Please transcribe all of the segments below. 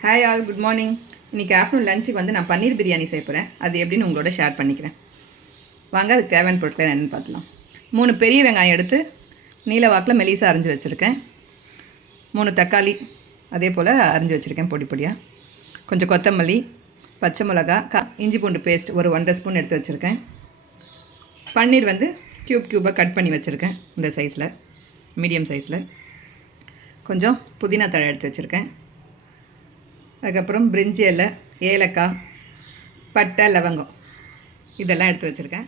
Hi all good morning இன்றைக்கி afternoon லஞ்சுக்கு வந்து நான் பன்னீர் பிரியாணி செய்ய போகிறேன் அது எப்படின்னு உங்களோட ஷேர் பண்ணிக்கிறேன். வாங்க அதுக்கு தேவையான பொருட்கள் என்னென்னு பார்க்கலாம் மூணு பெரிய வெங்காயம் எடுத்து நீல வாக்கில் மெலிசாக அரைஞ்சி வச்சுருக்கேன். மூணு தக்காளி அதே போல் அரைஞ்சி வச்சுருக்கேன் பொடி பொடியாக கொஞ்சம் கொத்தமல்லி பச்சை மிளகா கா இஞ்சி பூண்டு பேஸ்ட் ஒரு ஒன்றரை ஸ்பூன் எடுத்து வச்சுருக்கேன். பன்னீர் வந்து க்யூப் க்யூபாக கட் பண்ணி வச்சுருக்கேன் இந்த சைஸில் மீடியம் சைஸில் கொஞ்சம் புதினா தழை எடுத்து வச்சுருக்கேன். அதுக்கப்புறம் பிரிஞ்சி இலை ஏலக்காய் பட்டை லவங்கம். இதெல்லாம் எடுத்து வச்சுருக்கேன்.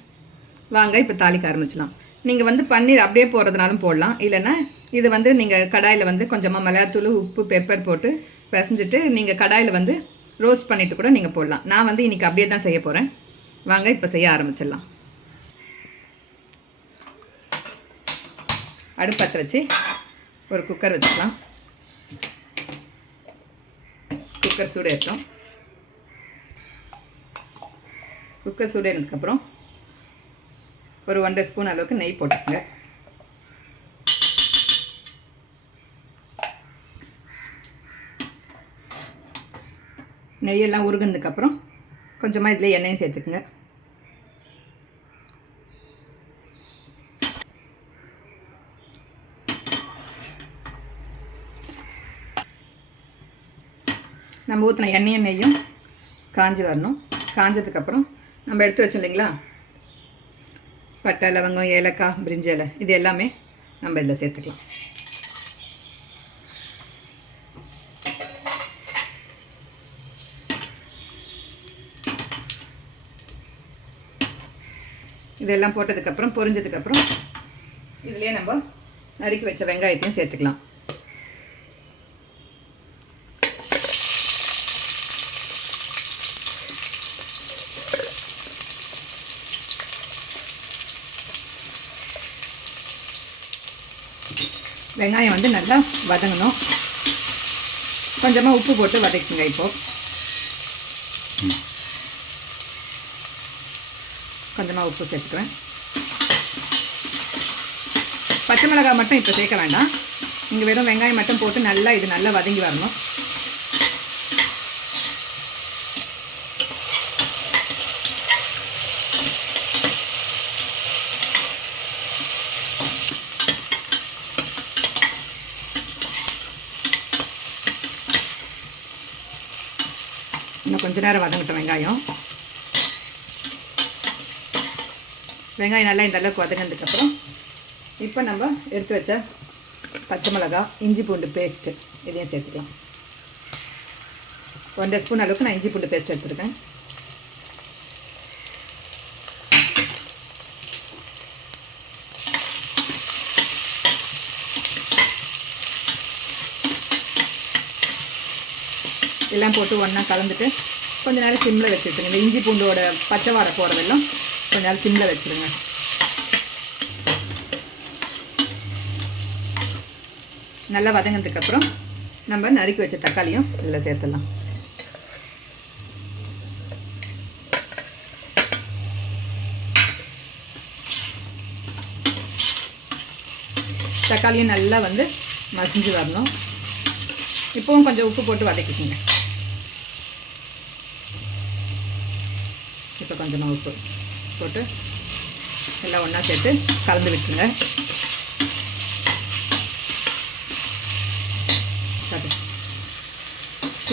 வாங்க இப்போ தாளிக்க ஆரம்பிச்சிடலாம். நீங்கள் வந்து பன்னீர் அப்படியே போடுறதுனாலும் போடலாம். இல்லைன்னா இது வந்து நீங்கள் கடாயில் வந்து கொஞ்சமாக மிளகாத்தூள் உப்பு பெப்பர் போட்டு பிசைஞ்சிட்டு நீங்கள் கடாயில் வந்து ரோஸ்ட் பண்ணிவிட்டு கூட நீங்கள் போடலாம். நான் வந்து இன்றைக்கி அப்படியே தான் செய்ய போகிறேன் வாங்க இப்போ செய்ய ஆரம்பிச்சிடலாம். அடுப்பத்தை வச்சு ஒரு குக்கர் வச்சுக்கலாம். குக்கர் சூடு ஏற்றோம் குக்கர் சூடு ஏறினதுக்கப்புறம் ஒரு ஒன்றரை ஸ்பூன் அளவுக்கு நெய் போட்டுக்கோங்க. நெய்யெல்லாம் உருகுனதுக்கப்புறம் கொஞ்சமாக இதில் எண்ணெயும் சேர்த்துக்குங்க. நம்ம ஊற்றின எண்ணெயும் நெய்யும் காஞ்சி வரணும். காஞ்சதுக்கப்புறம் நம்ம எடுத்து வச்சோம் இல்லைங்களா? பட்டை லவங்கம் ஏலக்காய் பிரிஞ்சி இலை இது எல்லாமே நம்ம இதில் சேர்த்துக்கலாம். இதெல்லாம் போட்டதுக்கப்புறம் பொரிஞ்சதுக்கப்புறம் இதுலேயே நம்ம நறுக்கி வச்ச வெங்காயத்தையும் சேர்த்துக்கலாம். வெங்காயம் வந்து நல்லா வதங்கணும். கொஞ்சமாக உப்பு போட்டு வதக்குங்க இப்போது கொஞ்சமாக உப்பு சேர்த்துக்குவேன் பச்சை மிளகாய் மட்டும் இப்போ சேர்க்க வேண்டாம். நீங்கள் வெறும் வெங்காயம் மட்டும் போட்டு நல்லா இது நல்லா வதங்கி வரணும். இன்னும் கொஞ்ச நேரம் வதங்கட்டும் வெங்காயம். வெங்காயம் நல்லா இந்த அளவுக்கு வதங்கினதுக்கப்புறம் இப்போ நம்ம எடுத்து வச்ச பச்சை மிளகா இஞ்சி பூண்டு பேஸ்ட்டு இதையும் சேர்த்துக்கலாம். ஒன்றரை ஸ்பூன் அளவுக்கு நான் இஞ்சி பூண்டு பேஸ்ட் எடுத்துருக்கேன். எல்லாம் போட்டு ஒன்றா கலந்துட்டு கொஞ்ச நேரம் சிம்மில் வச்சுருங்க இந்த இஞ்சி பூண்டோட பச்சை வாடை போகிறதெல்லாம் கொஞ்ச நேரம் சிம்மில் வச்சுருங்க. நல்லா வதங்கினதுக்கப்புறம் நம்ம நறுக்கி வச்ச தக்காளியும் இதில் சேர்த்துடலாம். தக்காளியும் நல்லா வந்து மசிஞ்சு வரணும். இப்போவும் கொஞ்சம் உப்பு போட்டு வதக்கிக்கோங்க. இப்போ கொஞ்சமாக உப்பு போட்டு எல்லாம் ஒன்றா சேர்த்து கலந்து விட்டுருங்க.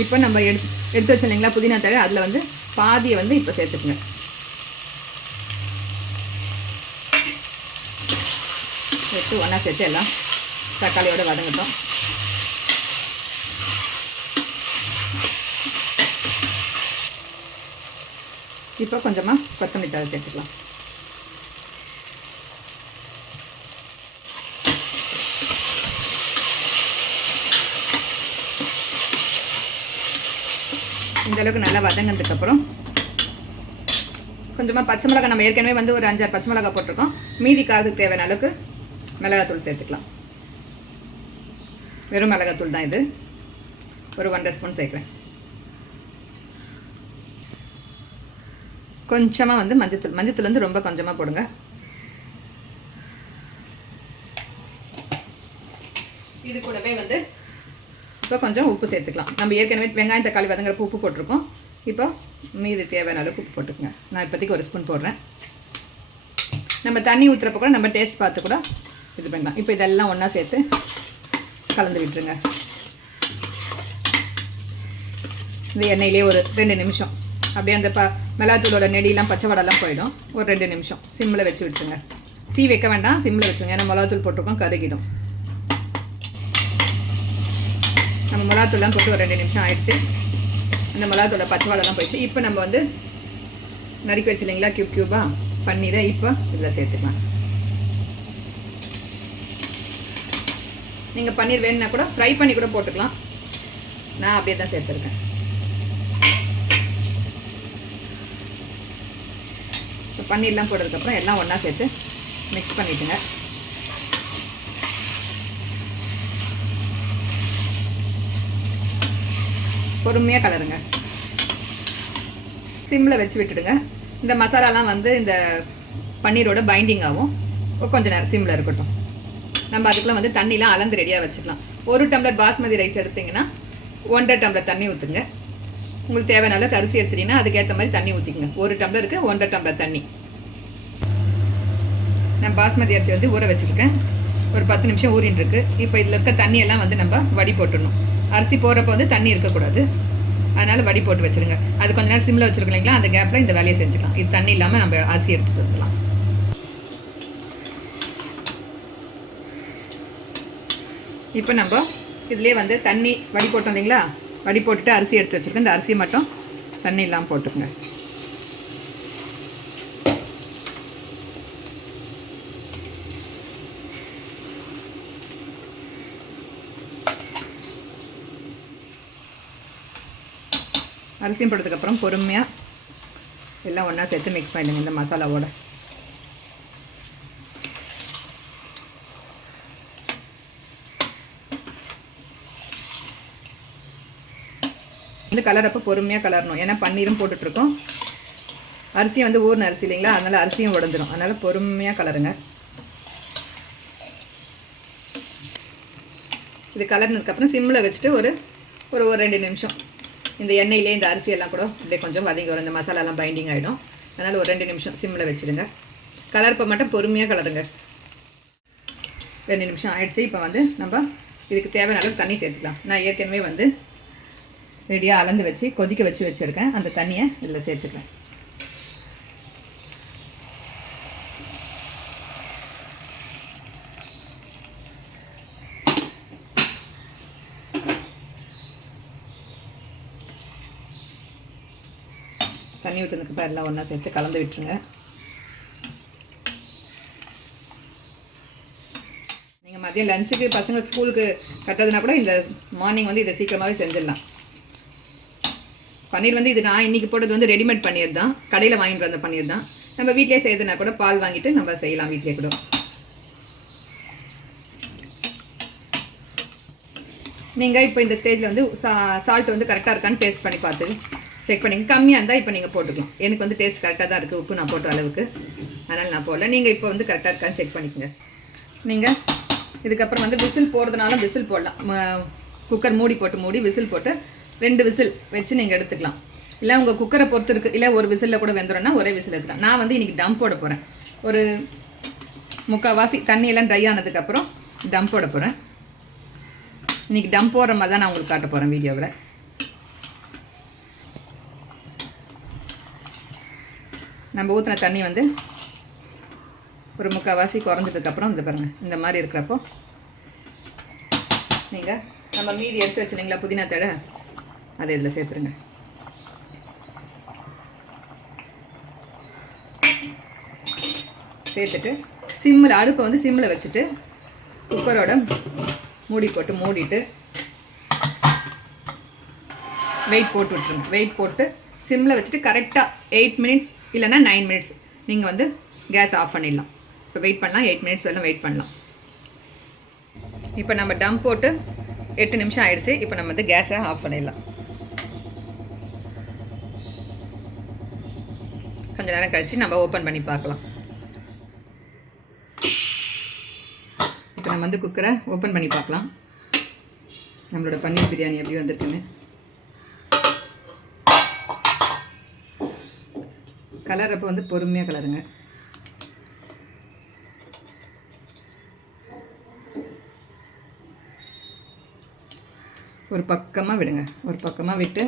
இப்போ நம்ம எடுத்து எடுத்து வச்சோம் இல்லைங்களா புதினா தழை அதில் வந்து பாதியை வந்து இப்போ சேர்த்துக்குங்க. சேர்த்து ஒன்றா சேர்த்து எல்லாம் தக்காளியோட வதங்கட்டும். இப்போ கொஞ்சமாக கொத்தமல்லி தழை சேர்த்துக்கலாம். இந்த அளவுக்கு நல்லா வதங்கினதுக்கப்புறம் கொஞ்சமாக பச்சை மிளகா நம்ம ஏற்கனவே வந்து ஒரு அஞ்சாறு பச்சை மிளகா போட்டிருக்கோம். மீதி காரத்துக்கு தேவையான அளவுக்கு மிளகாத்தூள் சேர்த்துக்கலாம். வெறும் மிளகாத்தூள் தான் இது. ஒரு ஒன்றரை ஸ்பூன் சேர்க்குறேன். கொஞ்சமாக வந்து மஞ்சத்தூள் மஞ்சத்தூள் வந்து ரொம்ப கொஞ்சமாக போடுங்க. இது கூடவே வந்து இப்போ கொஞ்சம் உப்பு சேர்த்துக்கலாம். நம்ம ஏற்கனவே வெங்காயம் தக்காளி வதங்குறப்ப உப்பு போட்டிருக்கோம். இப்போ மீதி தேவையான அளவுக்கு உப்பு போட்டுக்கோங்க. நான் இப்போதைக்கு ஒரு ஸ்பூன் போடுறேன். நம்ம தண்ணி ஊற்றுறப்ப கூட நம்ம டேஸ்ட் பார்த்து கூட இது பண்ணலாம். இப்போ இதெல்லாம் ஒன்றா சேர்த்து கலந்து விட்டுருங்க. இந்த எண்ணெயிலே ஒரு ரெண்டு நிமிஷம். அப்படியே அந்த ப மிளகாத்தூளோட நெடியெல்லாம் பச்சை வடெல்லாம் போயிடும். ஒரு ரெண்டு நிமிஷம். சிம்மில் வச்சு விட்டுருங்க. தீ வைக்க வேண்டாம். சிம்மில் வச்சுருங்க. ஏன்னா மிளகாத்தூள் போட்டிருக்கோம் கருகிடும். நம்ம மிளகாத்தூள்லாம் போட்டு ஒரு ரெண்டு நிமிஷம் ஆயிடுச்சு. அந்த மிளகாத்தூளை பச்சை வடெல்லாம் போயிடுச்சு. இப்போ நம்ம வந்து நறுக்கி வச்சு இல்லைங்களா? க்யூப் பன்னீரை இப்போ இதில் சேர்த்துக்கலாம். நீங்கள் பன்னீர் வேணும்னா கூட ஃப்ரை பண்ணி கூட போட்டுக்கலாம். நான் அப்படியே தான் சேர்த்துருக்கேன். இப்போ பன்னீர்லாம் போட்டதுக்கப்புறம் எல்லாம் ஒன்றா சேர்த்து மிக்ஸ் பண்ணிவிட்டுங்க பொறுமையாக கலருங்க. சிம்மில் வச்சு விட்டுடுங்க. இந்த மசாலாலாம் வந்து இந்த பன்னீரோட பைண்டிங் ஆகும் கொஞ்சம் நேரம் சிம்மில் இருக்கட்டும். நம்ம அதுக்குலாம் வந்து தண்ணிலாம் அளந்து ரெடியாக வச்சுக்கலாம். ஒரு டம்ளர் பாஸ்மதி ரைஸ் எடுத்தீங்கன்னா ஒன்றரை டம்ளர் தண்ணி ஊற்றுங்க உங்களுக்கு தேவையான அளவுக்கு அரிசி எடுத்துட்டீங்கன்னா அதுக்கேற்ற மாதிரி தண்ணி ஊற்றிக்கங்க ஒரு டம்ளருக்கு ஒன்றரை டம்ளர் தண்ணி. நான் பாஸ்மதி அரிசி வந்து ஊற வச்சுருக்கேன். ஒரு பத்து நிமிஷம் ஊறின்ட்டுருக்கு இப்போ இதில் இருக்க தண்ணியெல்லாம் வந்து நம்ம வடி போட்டுடணும். அரிசி போகிறப்ப வந்து தண்ணி இருக்கக்கூடாது. அதனால் வடி போட்டு வச்சுருங்க. அது கொஞ்ச நேரம் சிம்மில் வச்சுருக்கோம் இல்லைங்களா? அந்த கேப்பில் இந்த வேலையை செஞ்சுக்கலாம். இது தண்ணி இல்லாமல் நம்ம அரிசி எடுத்துகிட்டு வந்துடலாம். இப்போ நம்ம இதுலேயே வந்து தண்ணி வடி போட்டோம் இல்லைங்களா? வடி போட்டுட்டு அரிசி எடுத்து வச்சுருக்கோம். இந்த அரிசி மட்டும் தண்ணி இல்லாமல் போட்டுக்கோங்க. அரிசியும் போட்டதுக்கப்புறம் பொறுமையாக எல்லாம் ஒன்றா சேர்த்து மிக்ஸ் பண்ணிடுங்க இந்த மசாலாவோட. வந்து கலரப்போ பொறுமையாக கலரணும். ஏன்னா பன்னீரும் போட்டுட்ருக்கோம். அரிசியும் வந்து ஊர்ன அரிசி இல்லைங்களா? அதனால் அரிசியும் உடஞ்சிரும். அதனால் பொறுமையாக கலருங்க. இது கலர்னதுக்கப்புறம் சிம்மில் வச்சுட்டு ஒரு ஒரு ஒரு ரெண்டு நிமிஷம். இந்த எண்ணெயிலே இந்த அரிசியெல்லாம் கூட இப்படியே கொஞ்சம் வதங்கி வரும். இந்த மசாலாலாம் பைண்டிங் ஆகிடும் அதனால் ஒரு ரெண்டு நிமிஷம் சிம்மில் வச்சுடுங்க கலர்ப்போ மட்டும் பொறுமையாக கலருங்க. ரெண்டு நிமிஷம் ஆயிடுச்சு. இப்போ வந்து நம்ம இதுக்கு தேவையான அளவு தண்ணி சேர்த்துக்கலாம். நான் ஏற்கனவே வந்து ரெடியாக அளந்து வச்சு கொதிக்க வச்சு வச்சுருக்கேன். அந்த தண்ணியை இதில் சேர்த்துக்கிறேன். தண்ணி ஊற்றுனதுக்கு எல்லாம் ஒன்றா சேர்த்து கலந்து விட்டுருங்க. நீங்கள் மதியம் லஞ்சுக்கு பசங்க ஸ்கூலுக்கு கட்டுறதுனா கூட இந்த மார்னிங் வந்து இதை சீக்கிரமாகவே செஞ்சிடலாம். பன்னீர் வந்து இது நான் இன்றைக்கி போட்டது வந்து ரெடிமேட் பன்னீர் தான். கடையில் வாங்கிட்டு வந்த பன்னீர் தான். நம்ம வீட்டிலே செய்யறதுனா கூட பால் வாங்கிட்டு நம்ம செய்யலாம் வீட்டிலே கூட. நீங்கள் இப்போ இந்த ஸ்டேஜில் வந்து சா சால்ட் வந்து கரெக்டாக இருக்கான்னு டேஸ்ட் பண்ணி பார்த்து. செக் பண்ணிங்க கம்மியாக இருந்தால் இப்போ நீங்கள் போட்டுக்கலாம். எனக்கு வந்து டேஸ்ட் கரெக்டாக தான் இருக்குது உப்பு நான் போட்ட அளவுக்கு. அதனால் நான் போடல. நீங்கள் இப்போ வந்து கரெக்டாக இருக்கான்னு செக் பண்ணிக்கோங்க. நீங்கள் இதுக்கப்புறம் வந்து விசில் போடுறதுனால விசில் போடலாம். குக்கர் மூடி போட்டு மூடி விசில் போட்டு ரெண்டு விசில் வச்சு நீங்கள் எடுத்துக்கலாம். இல்லை உங்கள் குக்கரை பொறுத்து இருக்குது இல்லை ஒரு விசிலில் கூட வெந்துடும்னா ஒரே விசில் எடுத்துக்கலாம். நான் வந்து இன்றைக்கி டம்ப் போட போகிறேன் ஒரு முக்கால்வாசி தண்ணியெல்லாம் ட்ரை ஆனதுக்கப்புறம் டம்ப் போட போகிறேன் இன்றைக்கி டம்ப் போடுற மாதிரி தான் நான் உங்களுக்கு காட்ட போகிறேன் வீடியோவில். நம்ம ஊற்றின தண்ணி வந்து ஒரு முக்கால்வாசி குறைஞ்சதுக்கப்புறம் இந்த பாருங்கள் இந்த மாதிரி இருக்கிறப்போ நீங்கள் நம்ம மீதி எடுத்து வச்சுருந்தீங்களா புதினா தடை அதை இதில் சேர்த்துருங்க. சேர்த்துட்டு சிம்மில் அடுப்பை வந்து சிம்மில் வச்சுட்டு குக்கரோட மூடி போட்டு மூடிட்டு வெயிட் போட்டு விட்ருங்க வெயிட் போட்டு சிம்மில் வச்சுட்டு கரெக்டாக எயிட் மினிட்ஸ் இல்லைன்னா நைன் மினிட்ஸ். நீங்கள் வந்து கேஸ் ஆஃப் பண்ணிடலாம். இப்போ வெயிட் பண்ணலாம். எயிட் மினிட்ஸ் வரலாம் வெயிட் பண்ணலாம். இப்போ நம்ம டம் போட்டு எட்டு நிமிஷம் ஆயிடுச்சு. இப்போ நம்ம வந்து கேஸை ஆஃப் பண்ணிடலாம். கொஞ்ச நேரம் கழித்து நம்ம ஓப்பன் பண்ணி பார்க்கலாம். இப்போ நம்ம வந்து குக்கரை ஓப்பன் பண்ணி பார்க்கலாம். நம்மளோட பன்னீர் பிரியாணி எப்படி வந்திருக்குன்னு. கலர் அப்போ வந்து பொறுமையாக கலருங்க. ஒரு பக்கமாக விடுங்க. ஒரு பக்கமாக விட்டு.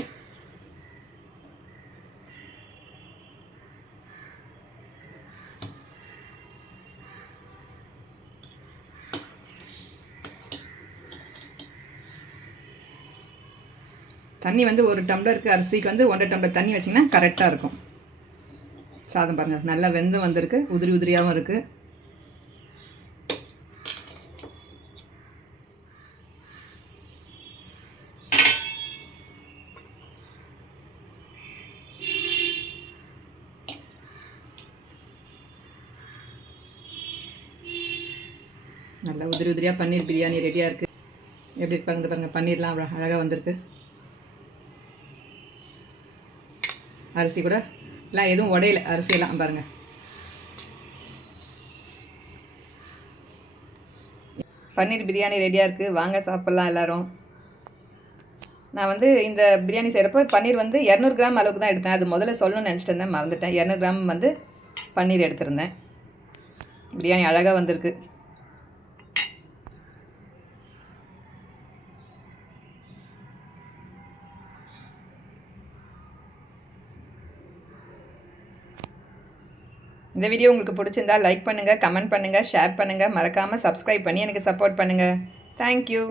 தண்ணி வந்து ஒரு டம்ளருக்கு அரிசிக்கு வந்து ஒன்றரை டம்ளர் தண்ணி வச்சிங்கன்னா கரெக்டாக இருக்கும். சாதம் பாருங்கள் நல்லா வெந்தும் வந்திருக்கு. உதிரி உதிரியாகவும் இருக்குது நல்லா உதிரி உதிரியாக பன்னீர் பிரியாணி ரெடியாக இருக்குது எப்படி இருக்கு பாருங்க பாருங்கள் பன்னீர்லாம் அழகாக வந்திருக்கு. அரிசி கூட எல்லாம் எதுவும் உடையல அரிசியெல்லாம் பாருங்கள் பன்னீர் பிரியாணி ரெடியாக இருக்குது வாங்க சாப்பிட்லாம் எல்லோரும். நான் வந்து இந்த பிரியாணி செய்கிறப்போ பன்னீர் வந்து இரநூறு கிராம் அளவுக்கு தான் எடுத்தேன். அது முதல்ல சொல்லணும்னு நினச்சிட்டு இருந்தேன் மறந்துட்டேன். இரநூறு கிராம் வந்து பன்னீர் எடுத்திருந்தேன். பிரியாணி அழகாக வந்திருக்கு. இந்த வீடியோ உங்களுக்கு பிடிச்சிருந்தா லைக் பண்ணுங்கள் கமெண்ட் பண்ணுங்கள் ஷேர் பண்ணுங்கள் மறக்காமல் சப்ஸ்கிரைப் பண்ணி எனக்கு சப்போர்ட் பண்ணுங்கள் தேங்க்யூ